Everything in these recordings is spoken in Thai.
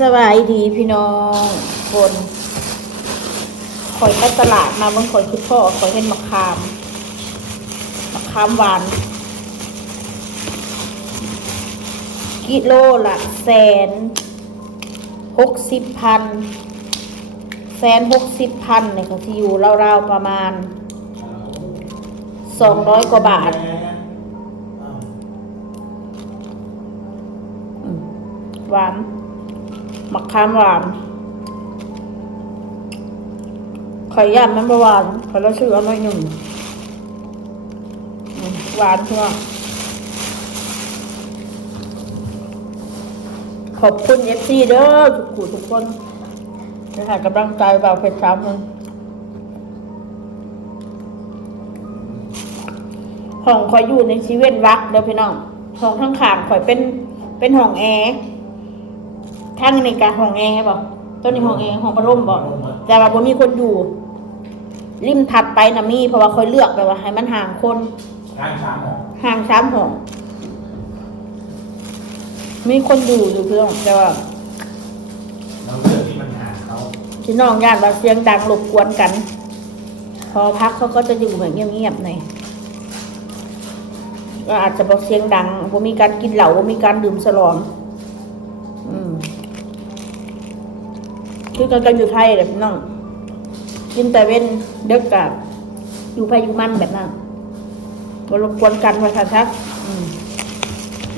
สบายดีพี่น้องคนคอยไปตลาดมาเมื่อคอยคิดพ่อคอยเห็นมะขามหวานกิโลละ160,000เนี่ยก็ที่อยู่ราวๆประมาณ200กว่าบาทหวานมะขามหวานไข่ย่างมันหวานไข่ละชื่อเอาหน่อยหนึ่งหวานใช่ไหมขอบคุณFCเด้อทุกคนนะคะกำลังใจบ่าวเพชรสามมึงห้องคอยอยู่ในชีวิตวักเด้อพี่น้องห้องข้างๆคอยเป็นห้องแอร์ทั้งในการห้องแอร์บอกต้นในห้องแอร์ห้องพัดลมบอกแต่ว่าบ่มีคนอยู่ริมถัดไปนะมีเพราะว่าคอยเลือกไปว่าให้มันห่างคนห่าง3 ห้องมีคนอยู่เพื่อนแต่ว่าเราเลือกที่มันห่างเขาพี่น้องญาติว่าเสียงดังรบกวนกันพอพักเขาก็จะอยู่แบบเงียบๆหน่อยก็อาจจะบอกเสียงดังบ่มีการกินเหล้าบ่มีการดื่มฉลองคือกันอยู่ไทยแหละพี่น้องกินแต่เว้นเด็กกับอยู่ไปอยู่มันแบบนั้นก็รบกวนกันว่าทัก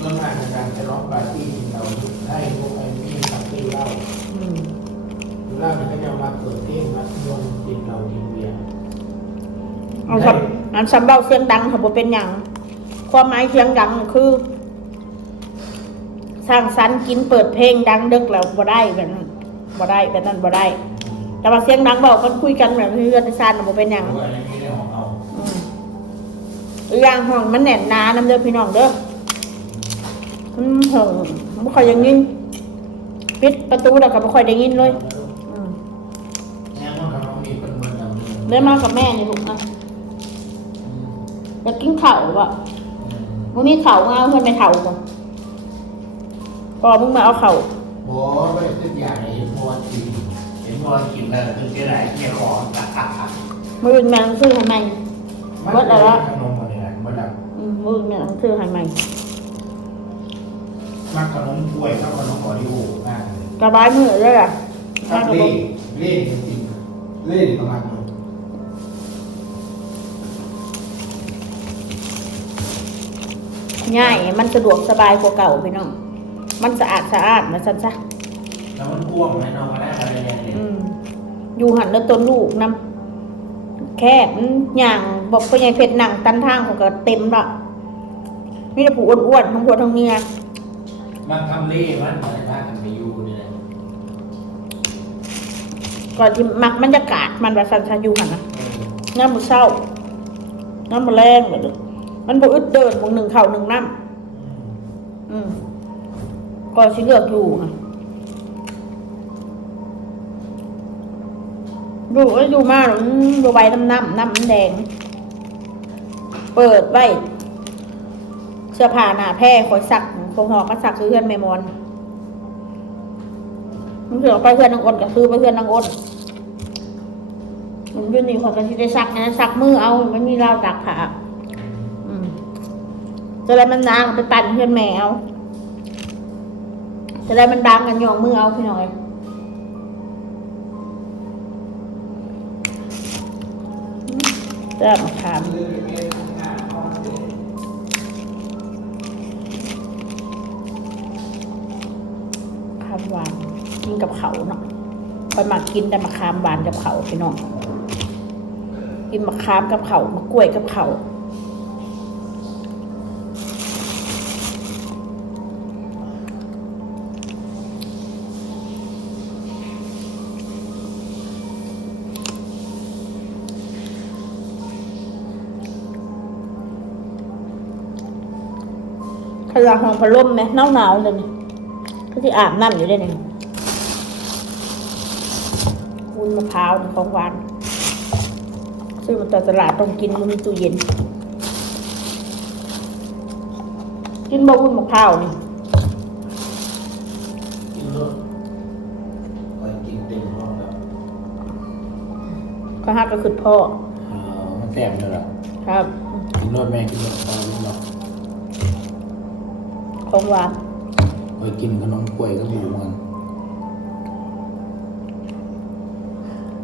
เรื่องงานการจะร้องปาร์ตี้เราให้พวกไอ้นี่ปาร์ตี้เหล้าเหล้าเนี่ยก็จะมาเปิดเพลงมาโยนกินเหล้ากินเบียร์เอาครับอันซ้ำเบาเสียงดังค่ะบ่เป็นอย่างความหมายเสียงดังคือสร้างสรรค์กินเปิดเพลงดังดึกแล้วบ่ได้แบบนั้นบ่ได้แบบนั้นบ่ได้แต่ว่าเสียงดังเบาคนคุยกันแบบเพื่อนซานบ่เป็นอย่างอย่างห้องมันแน่นหนาน้ำเด้อพี่น้องเด้อห้องไม่ค่อยยังยินปิดประตูแล้วก็ไม่ค่อยได้ยินเลยเล่นมากับแม่นี่ลูกนะอยากกินข้าวอ่ะมึงมีข้าวเงาเพื่อนไม่เท่าก่อนพอมึงมาเอาข้าวโอ้ไม่เป็นอย่างเห็นมอกินแล้วถึงจะได้แค่ขอมือแม่ซื้อให้ใหม่เบิดแล้วขนมอะไรนะเบิดแล้วมือแม่ซื้อให้ใหม่มักขนมกล้วยมักขนมหอดิโอกระบายมือเลยอ่ะเล่จริงเล่ประมาณนี้ง่ายมันสะดวกสบายกว่าเก่าพี่น้องมันสะอาดนะสันซะแล้วมันพ่วงไหมน้องมาได้อะไรเนี่ยอยู่หันแล้วต้นลูกน้ำแคบอย่างบอกพ่อใหญ่เพชรหนังตันทางของก็เต็มละมีแต่ผู้อ้วนๆทั้งผัวทั้งเมียมันทำเล่มันอะไรบ้างกันไปอยู่นี่แหละก่อนที่มักบรรยากาศมันว่าสันซะอยู่หันนะน้ำมันเศร้าน้ำมันแรงเลยมันบ่อึดเดินของ1 ข้าว 1 น้ำก็สิเลือกอยู่ค่ะดูมากดูใบน้ำมันแดงเปิดไว้เสื้อผ้าหน้าแพร่คอยซักคงหอก็ซักคือเพื่อนแม่มอนมันถือไปเพื่อนนางอ้นก็คือไปเพื่อนนางอ้นมันอยู่นี่ขอกันที่ได้ซักนะซักมือเอามันมีราวตักผ้าจะได้มันนางไปปั่นเพื่อนแมวจะได้มันดังกันยองมือเอาพี่น้อยจะมาถามคำหวานกินกับเขาเนาะคอยมากินแต่มะขามหวานกับเขาพี่น้องกินมะขามกับเขามะกล้วยกับเขาขยะห้องพัดลมไหมหนาวเลยนี่ก็ที่อาบน้ำอยู่ได้เนี่ยวุ้นมะพร้าวของหวานซื้อมาจากตลาดต้องกินมันมีตู้เย็นกินบะวุ้นมะพร้าวนี่ กินเลย ก็ฮักก็คือพ่อ มันแซ่บเลยเหรอ ครับ กินรสแม่กินรสพ่อนี่เนาะ ของหวาน ไปกินขนมกล้วยก็หมูมัน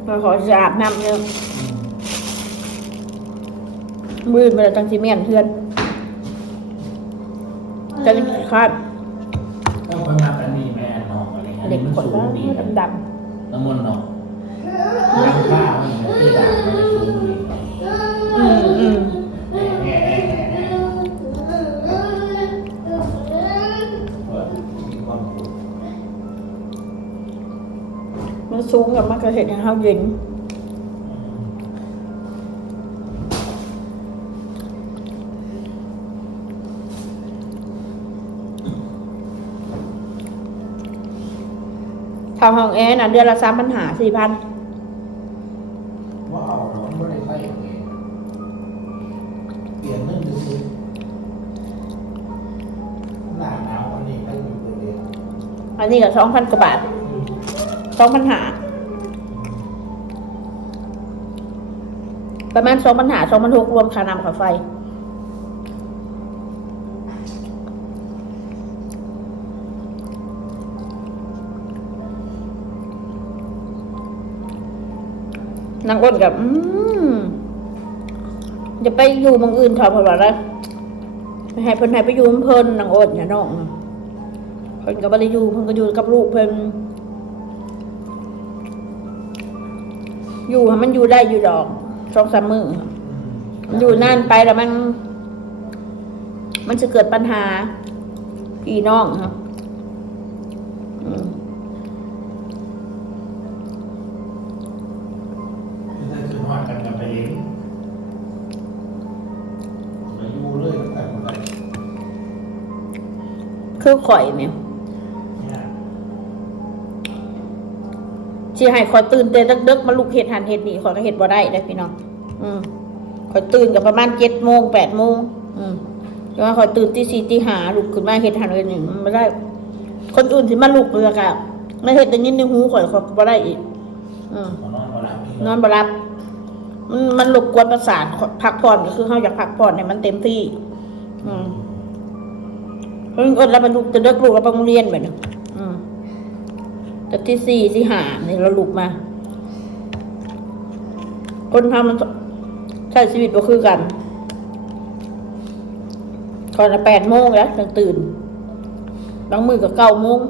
เราขอจะอาบน้ำเยอะมืดมาแล้วจังซีเมียนเพื่อนจะเป็นคาด ต้องไปมากันนี่แม่น้องอะไร เด็ก มัน ขน สู บ้าง ดี ดำ น้ำมันเนาะน้ำข้าวมันไม่ได้มันสูงดี ๆอืมมันสูงกับมันก็เห็นให้เขาเย็นทางห้องแอร์น่ะเดือนละ3,500-4,000ว้าวเราไม่ได้ใส่เองเปลี่ยนนึ่งดูสิหน้าหนาวอันนี้ให้มันเปิดเอง อันนี้ก็2,000 กว่าบาท2,500ประมาณ2,500 2,600รวมค่าน้ำค่าไฟนางอ้นกับจะไปอยู่เมืองอื่นเขาเพราะว่าอะไรให้เพิ่นให้ไปอยู่เพิ่นนางอ้นอย่าน้องเพิ่นก็บ่ได้อยู่เพิ่นก็อยู่กับลูกเพิ่นอยู่ให้มันอยู่ได้อยู่ดอก2-3 มื้ออยู่นานไปแล้วมันจะเกิดปัญหาพี่น้องครับนั่นคือว่ากันกับไปเองมาอยู่เลยแต่คนใด คือข่อยเนี่ย เนี่ย สิให้ข่อยตื่นแต่ดึกๆมาลุกเฮ็ดหันเฮ็ดนี่ข่อยก็เฮ็ดบ่ได้เด้อพี่น้องข่อยตื่นก็ประมาณ7:00 น 8:00 นแต่ว่าข่อยตื่นตี 4 ตี 5ลุกขึ้นมาเฮ็ดหันเฮ็ดนี่มันบ่ได้ คนอื่นสิมาลุกเลยก็มาเฮ็ดได้ยินในหูข่อยก็บ่ได้อีกนอนบ่หลับ นอนบ่หลับมันรบกวนประสาทพักผ่อนก็คือเฮาอยากพักผ่อนให้มันเต็มที่เพิ่นอดแล้วมันลุกจะเลิกลูกแล้วไปโรงเรียนแบบนี้แต่ที่ 4 ที่ 5นี่เราลุกมา คนทำมันใช้ชีวิตบ่คือกันก่อนละ8:00 นแล้วถึงตื่นบางมื้อก็9:00 น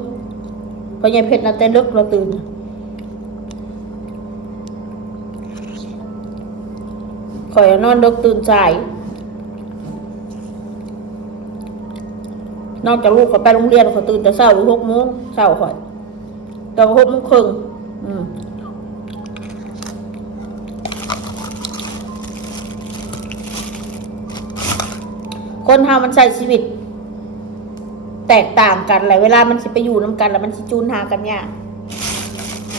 เพราะยายเพชรน่ะแต่เลิกเราตื่นข่อยนอนดึกตื่นสายนอกจากลูกเขาไปโรงเรียนเขาตื่นแต่เช้าอยู่6:00 นเช้าข่อยแต่6:30 นคนเฮามันใช้ชีวิตแตกต่างกันหลายเวลามันสิไปอยู่นำกันแล้วมันสิจูนหากันยาก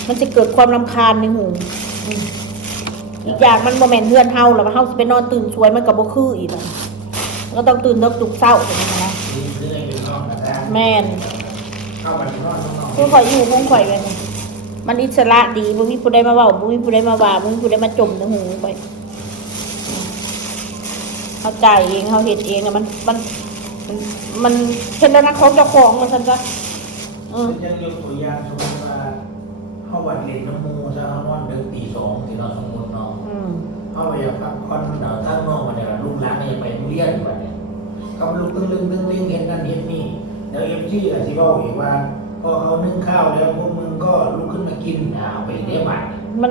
มันจะเกิดความรำคาญในหูอีกอย่างมันบ่แม่นเฮือนเฮาแล้วเฮาสิไปนอนตื่นสวยมันก็บ่คืออีกก็ต้องตื่นดึกทุกเช้านะแม่น เข้าไปนอนนอน คือข่อยอยู่คงข่อยกันมันอิสระดีบ่มีผู้ใดมาเว้าบ่มีผู้ใดมาว่าบ่มีผู้ใดมาจมในหูไปเฮาจ่ายเองเฮาเฮ็ดเองอะมันเป็นเรื่องของเจ้าของว่าซั่นซะยังยกตัวอย่างสมมติว่าเข้าวันเรียนน้ำมูจะนอนเดินตี 2ที่นอนสมมติเนาะเข้าไปอยากพักผ่อนเนาะทั้งนอกมาเนี่ยลูกหลานเนี่ยไปเรียนแบบเนี้ยก็ลูกตึ้งเห็นนั่นเห็นนี่แล้วMCอาจจะบอกอีกว่าพอเขานึ่งข้าวแล้วพวกมึงก็ลุกขึ้นมากินเอาไปเรียบบัตรมัน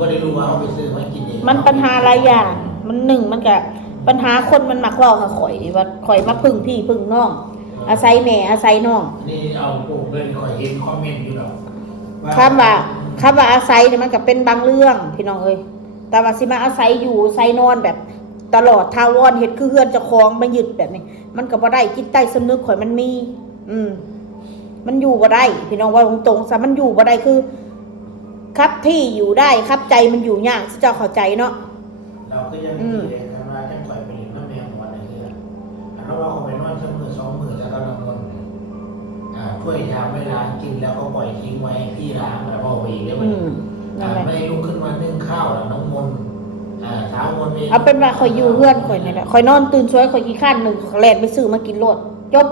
ก็ได้รู้ว่าเอาไปซื้อมากินเองมันปัญหาหลายอย่างมันมันก็ปัญหาคนมันมักเว้ากับข่อยว่าข่อยมาพึ่งพี่พึ่งน้องอาศัยแม่อาศัยน้องนี่เอาโอ้เลยคอยเห็นคอมเมนต์อยู่หรอกคำว่าอาศัยเนี่ยมันก็เป็นบางเรื่องพี่น้องเอ้ยแต่ว่าสิมาอาศัยอยู่อาศัยนอนแบบตลอดทาวรเฮ็ดคือเฮือนเจ้าของมายึดแบบนี้มันก็บ่ได้จิตใต้สำนึกข่อยมันมีมันอยู่บ่ได้พี่น้องว่าตรงๆซะมันอยู่บ่ได้คือครับที่อยู่ได้ครับใจมันอยู่ยากสิเจ้าเข้าใจเนาะเราก็ยังดีเลยทำงานจังข่อยไปเห็นน้ำแมววันไหนเนี่ยอันนั้นว่าเขาไปนอนชั่วโมง2 มื้อแล้วก็นอนถ้วยชามไม่ล้างกินแล้วก็ปล่อยทิ้งไว้พี่ล้างแล้วพอไปอีกแล้วมัน นั่นแหละ ไม่ลุกขึ้นมานึ่งข้าวแล้วน้องมนต์เช้ามนต์เอง เอาเป็นว่าข่อยอยู่เฮือนข่อยนี่แหละข่อยนอนตื่นช่วยข่อยขี้ข้านหนึ่งแล่นไปซื้อมากินโลดจบ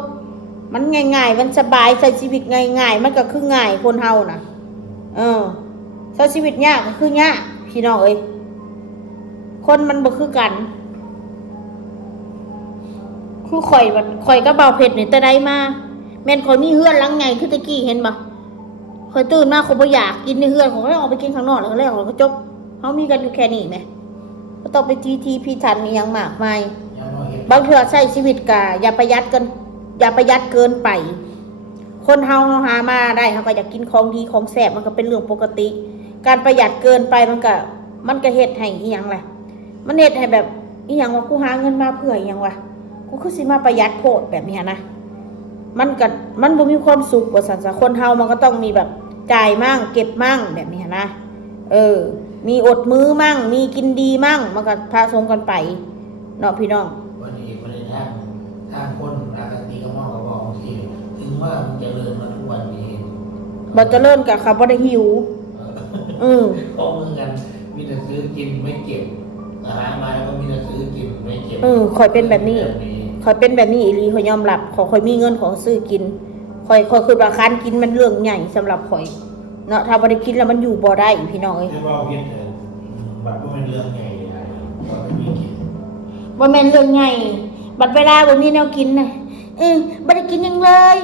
มันง่ายๆมันสบายใช้ชีวิตง่ายๆมันก็คือง่ายคนเฮาน่ะใช้ชีวิตยากก็คือยากพี่น้องเอ้ยคนมันบ่คือกันคือข่อยบัดข่อยก็เบาเผ็ดนี่แต่ใดมาแม่นข่อยมีเฮือนหลังไงคือตะกี้เห็นบ่ข่อยตื่นมาข่อยบ่อยากกินในเฮือนข่อยก็เลยออกไปกินข้างนอกแล้วก็จบเฮามีกันอยู่แค่นี้แหมบ่ต้องไปทีพี่ทันอีหยังมากมาย ยังบ่เห็น บางเทื่อใช้ชีวิตกะอย่าประหยัดเกินไป คนเฮาหามาได้เฮาก็อยากกินของดีของแซ่บมันก็เป็นเรื่องปกติ การประหยัดเกินไปมันก็เฮ็ดให้อีหยังล่ะมันเฮ็ดให้แบบอีหยังว่ากูหาเงินมาเพื่ออีหยังวะกูคือสิมาประหยัดโพดแบบนี้นะมันบ่มีความสุขว่าซั่นซะคนเฮามันก็ต้องมีแบบจ่ายมั่งเก็บมั่งแบบนี้นะมีอดมื้อมั่งมีกินดีมั่งมันก็ผสมกันไปเนาะพี่น้อง วันนี้ประเด็นทางคนอาคติก็มองกับบอกที่ถึงว่ามันเจริญมาทุกวันนี้ บ่เจริญกับเขาบ่ได้หิว ข้อมือกันมีแต่ซื้อกินไม่เก็บหามาแล้วก็มีแต่ซื้อกินไม่เก็บ ข่อยเป็นแบบนี้ข่อยเป็นแบบนี้อีหลีข่อยยอมรับข่อยมีเงินของซื้อกินข่อยคือว่าการกินมันเรื่องใหญ่สำหรับข่อยเนาะถ้าบ่ได้กินแล้วมันอยู่บ่ได้พี่น้องเอ้ย ที่ว่าเพียงแต่บัตรก็เป็นเรื่องใหญ่เลยว่าไม่มีกิน บ่แม่นเรื่องใหญ่บัดเวลาบ่มีแนวกินน่ะบ่ได้กินหยังเลย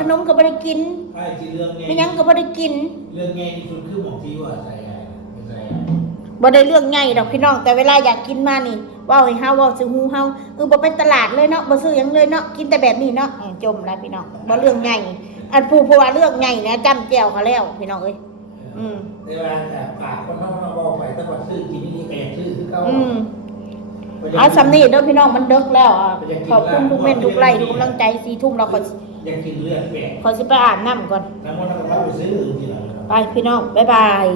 ขนมก็บ่ได้กิน ไอ้ที่เรื่องใหญ่ ไม่หยังก็บ่ได้กิน เรื่องใหญ่ที่สุดคือหมองที่ว่าใส่ไงไม่ใส่ไง บ่ได้เรื่องใหญ่ดอกพี่น้องแต่เวลาอยากกินมานี่เว้าให้เฮาเว้าสิฮู้เฮาบ่ไปตลาดเลยเนาะบ่ซื้อหยังเลยเนาะกินแต่แบบนี้เนาะจมแล้วพี่น้องบ่เรื่องใหญ่อันผู้ว่าเรื่องใหญ่นะจำแจ้วเขาแล้วพี่น้องเอ้ย ในเวลาแต่ปากคนนอกบอกไปถ้าว่าซื้อกินนี่แกซื้อคือเขา เอาสำนีเด้อพี่น้องมันดึกแล้วขอบคุณทุกเม่นทุกไลค์ทุกกำลังใจ4 ทุ่มเราขอ อยากกินเลือดแปลก สิไปอาบน้ำก่อน แล้วมันก็ไปซื้อที่ไหน ไปพี่น้องบ๊ายบาย